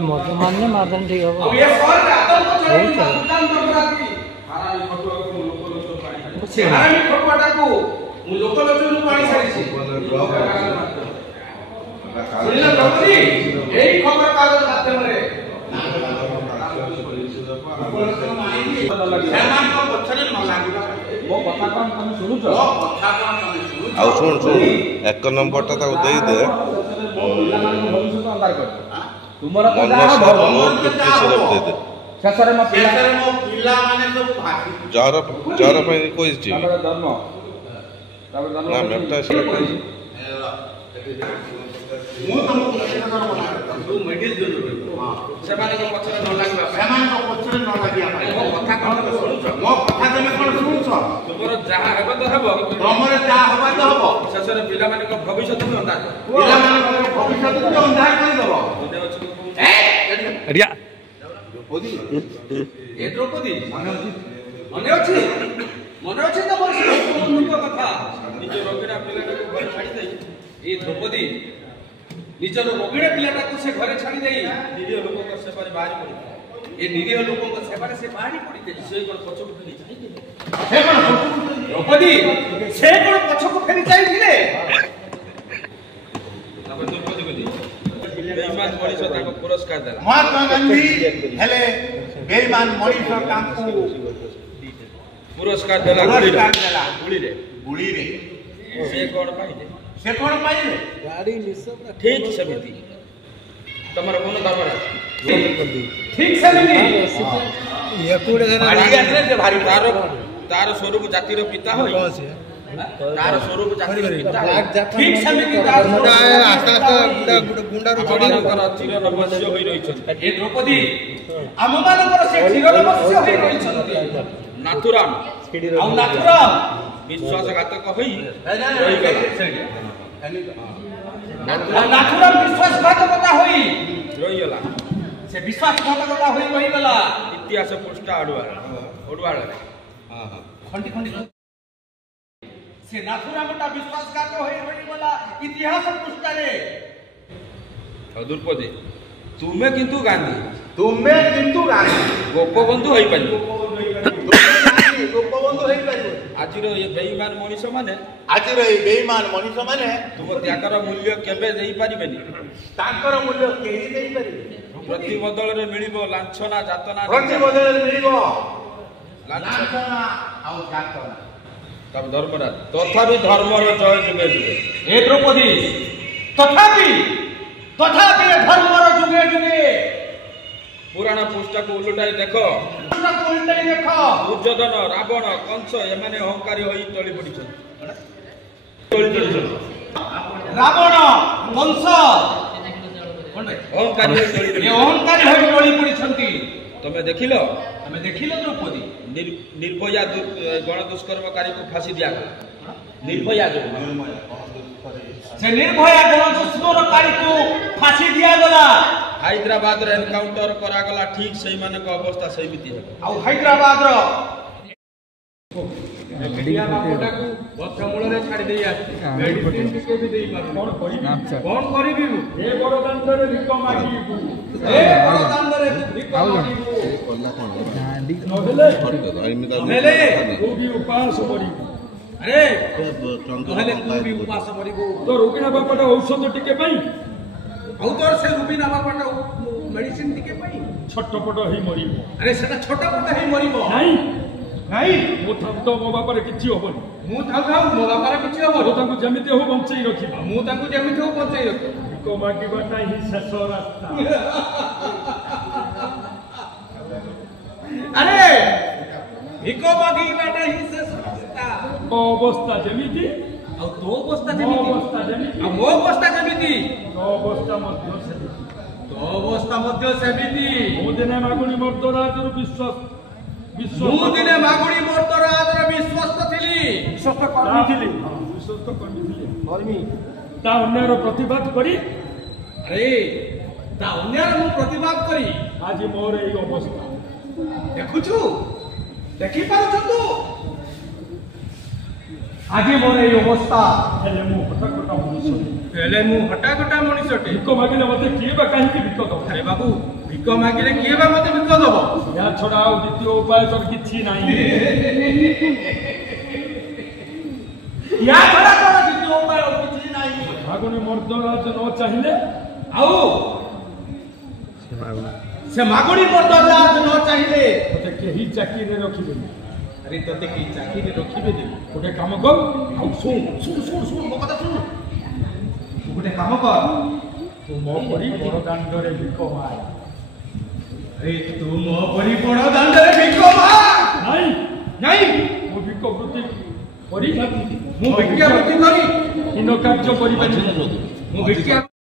मानने मारदन ठीक है अब ये सवाल का आतंक बहुत चले है। मुद्दाम करबराती हारानी खटुआ को हारानी खटुआटा को मु लोकलोचन पाणी छाड़ीছি सुनिला प्रभुजी एही खबर कागज माध्यमरे ସେମାନଙ୍କ ପଛରେ ନ ଲାଗିବା ମୋ କଥା କଣ ତମେ ଶୁଣୁଛ ମୋ କଥା କଣ ତମେ ଶୁଣୁଛ ଆଉ ଶୁଣ ଶୁଣ 1 ନମ୍ବରଟା ତାକୁ ଦେଇ ଦେ ତୁମର ତ ମନ ଯାହା ସହ ହବ ମୋର କିଛି ସିରପ ଦେ ଦେ ଶେଷରେ ମୋ ପିଲାମାନେ ସବୁ ଭାସି ଜର ପାଇଁ କହିଛି ତାପରେ ଜନ୍ମ ନା ମେଟା ସିରପ କହିଛି ମୁଁ ତମକୁ ତୁ ମେଡିସିନ ଦିଅ ସେମାନଙ୍କ ପଛରେ ନ ଲାଗିବା ସେମାନଙ୍କ ପଛରେ ନ ଲାଗିବା ପାଇଁ ମୋ କଥା କଣ ତମେ ଶୁଣୁଛ ମୋ କଥା ତମେ କଣ ଶୁଣୁଛ ତୁମର ଯାହା ହେବ ତ ହେବ ତମର ଯାହା ହେବ ତ ହେବ ଶେଷରେ ପିଲାମାନଙ୍କ ଭବିଷ୍ୟତ ବି ଅନ୍ଧାର ପିଲାମାନଙ୍କ ଭବିଷ୍ୟତ ବି ଅନ୍ଧାର କରିଦେବ अरिया ଦ୍ରୌପଦୀ ଏ ଦ୍ରୌପଦୀ ମନେ ଅଛି ତ ମୋର ସେ ବନ୍ଧୁଙ୍କ କଥା ନିଜ ରୋଗିଣା ପିଲାଟାକୁ ଘରେ ଛାଡ଼ି ଦେଇ ଏ ଦ୍ରୌପଦୀ ନିଜର ରୋଗିଣା ପିଲାଟାକୁ ସେ ଘରେ ଛାଡ଼ି ଦେଇ ନିରୀହ ଲୋକଙ୍କ ସେବାରେ ବାହାରି ପଡ଼ିଥିଲା ଏ ନିରୀହ ଲୋକଙ୍କ ସେବାରେ ସେ ବାହାରି ପଡ଼ିଥିଲେ ସେ କ'ଣ ପଛକୁ ଫେରି ଯାଇଥିଲେ ଦ୍ରୌପଦୀ ସେ କ'ଣ ପଛକୁ ଫେରି ଯାଇଥିଲେ ତାପରେ ଦ୍ରୌପଦୀ ବୋଲି ବେଇମାନ ମଣିଷ ତାଙ୍କୁ ପୁରସ୍କାର ଦେଲା महात्मा गांधी हेले बेईमान मनीष तांकु पुरस्कार देला पुरस्कार देला गुळीरे गुळीरे से कोण पाइले से कोण पाइले ठीक समिति तमर कोन धर्मरा ठीक समिति ये पूरे भारी तार स्वरूप जातिर पिता होई तार स्वरूप जातिर पिता ठीक समिति तार गुंडा गुंडा चिर नमस्य होई रहिछन ए द्रौपदी आममानकर से चिर नमस्य होई रहिछन नाथुराम आ नाथुराम विश्वासघातक होई नाथुराम विश्वासघातकता होई रहिगला से विश्वासघातकता होई रहिगला इतिहास पृष्ठ ओडवाळ खंडी खंडी से नाथुरामटा विश्वासघात होई रहिगला इतिहास पृष्ठरे द्रौपदी तुमे किंतु गांधी गोपबंधु होई पारि गोपबंधु होई पारि आजिर ये बेईमान मनीष माने आजिर ए बेईमान मनीष माने तुम त्यागर मूल्य केबे देई परिबेनी तांकर मूल्य केही देई परिबे प्रति बदलरे मिलिबो लांछना जातना प्रति बदलरे मिलिबो लांछना आ जातना तब धर्मराज तथापि धर्मर जय जुगे जुगे ए द्रौपदी तथापि धर्मर जुगे जुगे पुराण पुस्तक उल्टाई देखो दुर्योधन रावण कंस एमाने अहंकारी होई टळी पडिछन रावण कंस अहंकारी होई टळी पडिछंती तमे देखिलो द्रौपदी निर्भया गण दुष्कर्मकारी को फांसी दिया निर्भया से निर्भया गण दुष्कर्मकारी को फांसी दिया गला हैदराबाद रे एनकाउंटर करा गला ठीक सही माने को अवस्था सही मिति है आ हैदराबाद रो मीडिया बापटा को बच्चा मूल रे छाडी देई आ मेडिसिन के भी देई पार कोन करिबी ए बड़ दांड रे भिक मागीबू ए बड़ दांड रे भिक मागीबू नहेले तू भी उपास मरिबू अरे नहेले तू भी उपास मरिबू तो रोगिणा बापटा औषध टिके पई आउ तोर से रुबिना बापटा मेडिसिन टिके पई छटपट ही मरिबो अरे सेटा छटपट ही मरिबो नहीं मु थांतो मो बापारे किछि होबनी मु थांतो मो बापारे किछि होबो तो तांको जेमिते हो बंचई रखिबा मु तांको जेमिते हो बंचई रखिबा को मागिबा नाही शेष रास्ता अरे भिको मागिबा नाही शेष रास्ता को अवस्था जेमिति आ तो अवस्था जेमिति आ मो अवस्था जेमिति तो अवस्था मध्य सेमिति मु दिने मागुणी मर्दराजर विश्वास मु दिने मागुणी मर्दराजर विश्वस्त थिली विश्वस्त कर्मी ता अन्यार प्रतिवाद करी अरे ता अन्यार मु प्रतिवाद करी आज मोर एई अवस्था देखुछु देखि पारुछु तू आज मोर एई अवस्था हेले मु कथा मनुष्य ହେଲେ ମୁଁ ହଟା ଗୋଟା ମଣିଷଟେ। ଭିକ ମାଗିଲେ ମତେ କିଏ ବା କାହିଁକି ଭିକ ଦବ? ଆରେ ବାବୁ ଭିକ ମାଗିଲେ କିଏ ବା ମତେ ଭିକ ଦବ? ୟା ଛଡା ଆଉ ଦ୍ୱିତୀୟ ଉପାୟ ତୋର କିଛି ନାହିଁ। ୟା ଛଡା କଣ ଦ୍ୱିତୀୟ ଉପାୟ କିଛି ନାହିଁ? ମାଗୁଣି ମର୍ଦ୍ଦରାଜ ନ ଚାହିଁଲେ ଆଉ ସେ ମାଗୁଣି ମର୍ଦ୍ଦରାଜ ନ ଚାହିଁଲେ ମତେ କେହି ଚାକିରିରେ ରଖିବେନି। ଆରେ ତତେ କେହି ଚାକିରି ରଖିବେନି। ଗୋଟେ କାମ କର, ଆଉ ଶୁଣ ମୋ କଥା ଶୁଣ। ତୁ ଗୋଟେ କାମ କର, ତୁ ମୋ ପରି ବଡ଼ ଦାଣ୍ଡରେ ଭିକ ମାଗ। ଆରେ ତୁ ମୋ ପରି ବଡ଼ ଦାଣ୍ଡରେ ଭିକ ମାଗ। ନାଇଁ ନାଇଁ ମୁଁ ଭିକ ବୃତ୍ତି କରି ମୁଁ ଭିକ୍ଷା ବୃତ୍ତି କରି ହୀନ କାର୍ଯ୍ୟ କରିପାରିବି। ମୁଁ ଭିକ୍ଷା